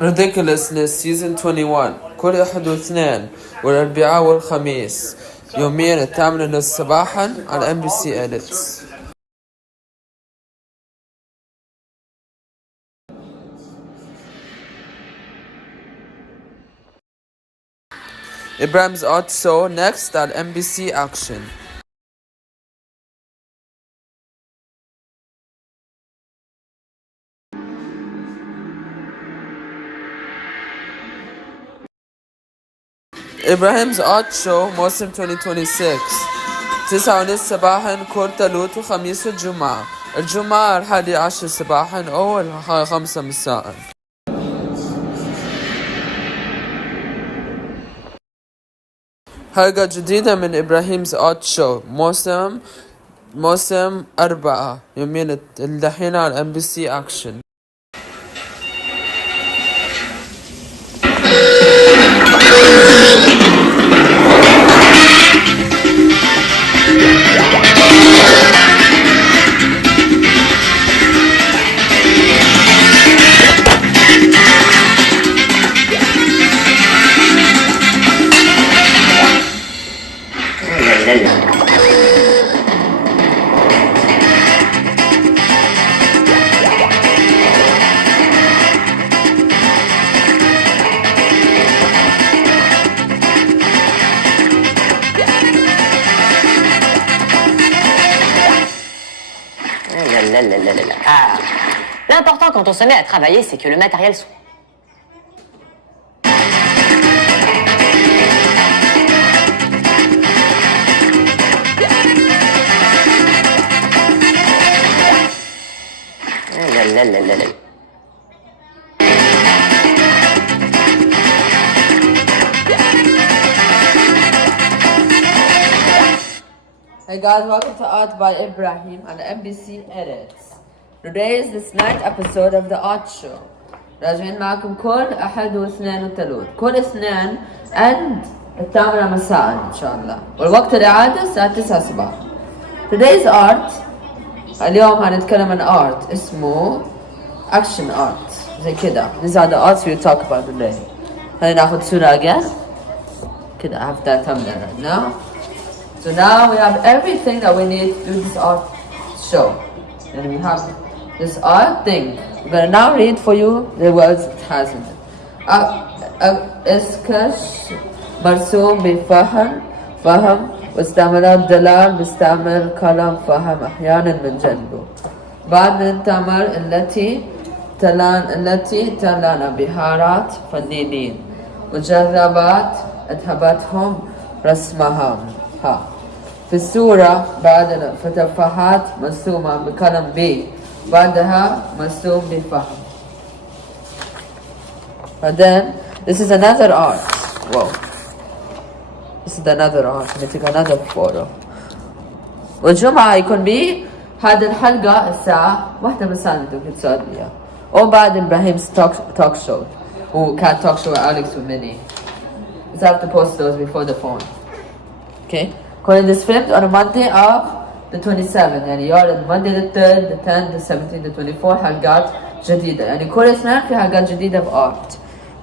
Ridiculousness Season 21 كل أحد واثنين والأربعاء والخميس يوميا 8:30 صباحا على MBC Edits. Ibrahim's Odd Show next على MBC Action. Ibrahim's Odd Show موسم 2026 9:30 صباحا كل ثلاث وخميس وجمعة. الجمعة 11 صباحا أو 5 مساء. حلقة جديدة من إبراهيم's Odd Show موسم 4 يومين الدحين على MBC Action. Ah. L'important quand on se met à travailler, c'est que le matériel soit... Hey guys, welcome to Art by Ibrahim on MBC Edits. Today is this 9th episode of the Art Show. راجعين معكم كل أحد واثنين وثلاث كل اثنين and 8 مساء إن شاء الله. والوقت الإعادة الساعة 9 صباحا. Today's art اليوم هنتكلم عن art اسمه action art زي كده. These are the arts we'll talk about today. خلينا ناخد صورة again. كده I have that thumbnail right now. So now we have everything that we need to do this art show. And we have this art thing. I'm gonna now read for you the words it has in it. اسكش مرسوم بفهم واستعمل الدلال بيستعمل كلام فهم أحيانا من جنبه. بعد التمر التي تلان بهارات فنيين مجربات أذهبتهم رسمها. في السورة بعد فتفاحات مرسومة بقلم بي بعدها مرسوم بفهم. But then this is another art. Whoa. This is another art. Let me take another photo. والجمعة يكون بي هذه الحلقة الساعة 1 مساء انتم في السعودية. وبعد إبراهيم's talk show. Who can't talk show with Alex with Minnie. So I have to post those before the phone. Okay? Calling this filmed on a Monday of the 27th. يعني يوم Monday the 3rd, the 10th, the 17th, the 24th حلقات جديدة. يعني كل اثنين في حلقات جديدة في art.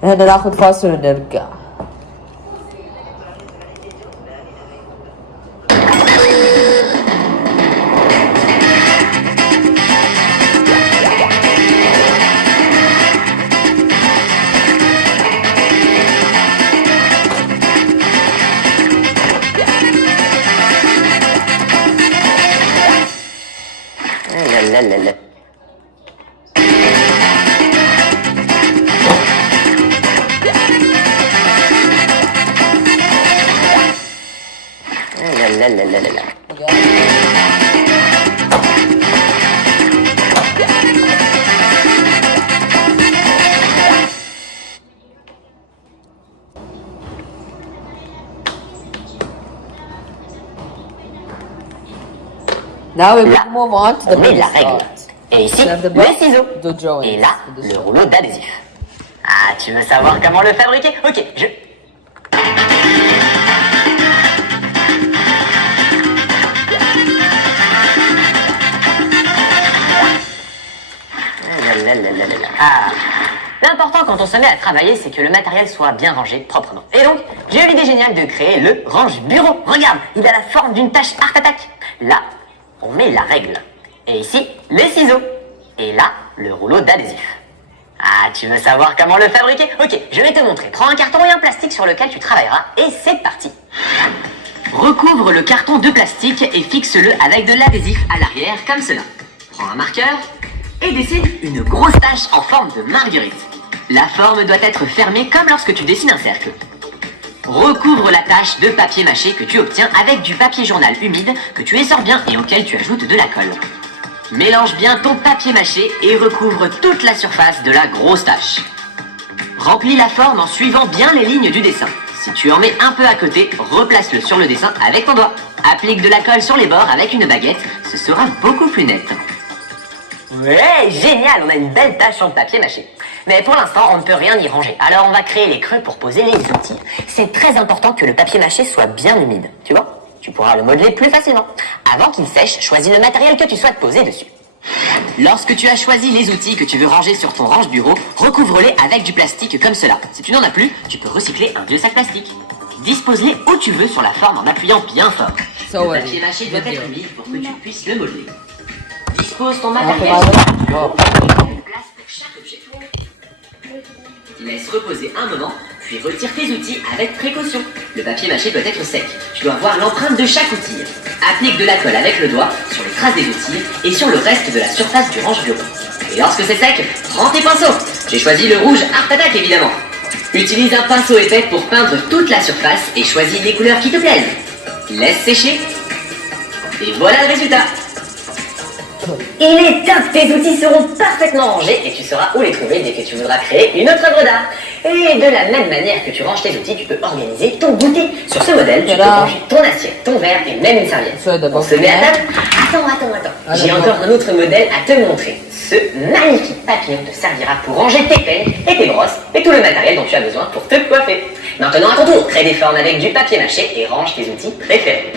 احنا ناخد فاصل ونرجع. لا Now we will move on to the on met de la biggest règle. art. Et ici, the le box, ciseau. the drawings, Et là, the le rouleau d'adhésif. Ah, tu veux savoir comment le fabriquer? Ok, je... Ah, L'important quand on se met à travailler, c'est que le matériel soit bien rangé proprement. Et donc, j'ai eu l'idée géniale de créer le range-bureau. Regarde, il a la forme d'une tâche Art Attack. Là, on met la règle. Et ici, les ciseaux. Et là, le rouleau d'adhésif. Ah, tu veux savoir comment le fabriquer? Ok, je vais te montrer. Prends un carton et un plastique sur lequel tu travailleras, et c'est parti. Recouvre le carton de plastique et fixe-le avec de l'adhésif à l'arrière, comme cela. Prends un marqueur et dessine une grosse tache en forme de marguerite. La forme doit être fermée comme lorsque tu dessines un cercle. Recouvre la tache de papier mâché que tu obtiens avec du papier journal humide que tu essores bien et auquel tu ajoutes de la colle. Mélange bien ton papier mâché et recouvre toute la surface de la grosse tache. Remplis la forme en suivant bien les lignes du dessin. Si tu en mets un peu à côté, replace-le sur le dessin avec ton doigt. Applique de la colle sur les bords avec une baguette, ce sera beaucoup plus net. Ouais, génial, on a une belle tache en papier mâché. Mais pour l'instant, on ne peut rien y ranger. Alors on va créer les creux pour poser les outils. C'est très important que le papier mâché soit bien humide, tu vois? Tu pourras le modeler plus facilement. Avant qu'il sèche, choisis le matériel que tu souhaites poser dessus. Lorsque tu as choisi les outils que tu veux ranger sur ton range-bureau, recouvre-les avec du plastique comme cela. Si tu n'en as plus, tu peux recycler un vieux sac plastique. Dispose-les où tu veux sur la forme en appuyant bien fort. Le papier mâché doit être humide pour que tu puisses le modeler. Dispose ton matériel sur une place pour chaque objet. Laisse reposer un moment, puis retire tes outils avec précaution. Le papier mâché doit être sec. Tu dois voir l'empreinte de chaque outil. Applique de la colle avec le doigt sur les traces des outils et sur le reste de la surface du range-bureau. Et lorsque c'est sec, prends tes pinceaux. J'ai choisi le rouge Art Attack évidemment. Utilise un pinceau épais pour peindre toute la surface et choisis les couleurs qui te plaisent. Laisse sécher. Et voilà le résultat. Il est top, tes outils seront parfaitement rangés et tu sauras où les trouver dès que tu voudras créer une autre œuvre d'art. Et de la même manière que tu ranges tes outils, tu peux organiser ton goûter. Sur ce modèle, tu peux ranger ton assiette, ton verre et même une serviette. On se met à table. Attends. J'ai encore un autre modèle à te montrer. Ce magnifique papillon te servira pour ranger tes peignes et tes brosses et tout le matériel dont tu as besoin pour te coiffer. Maintenant à ton tour, crée des formes avec du papier mâché et range tes outils préférés.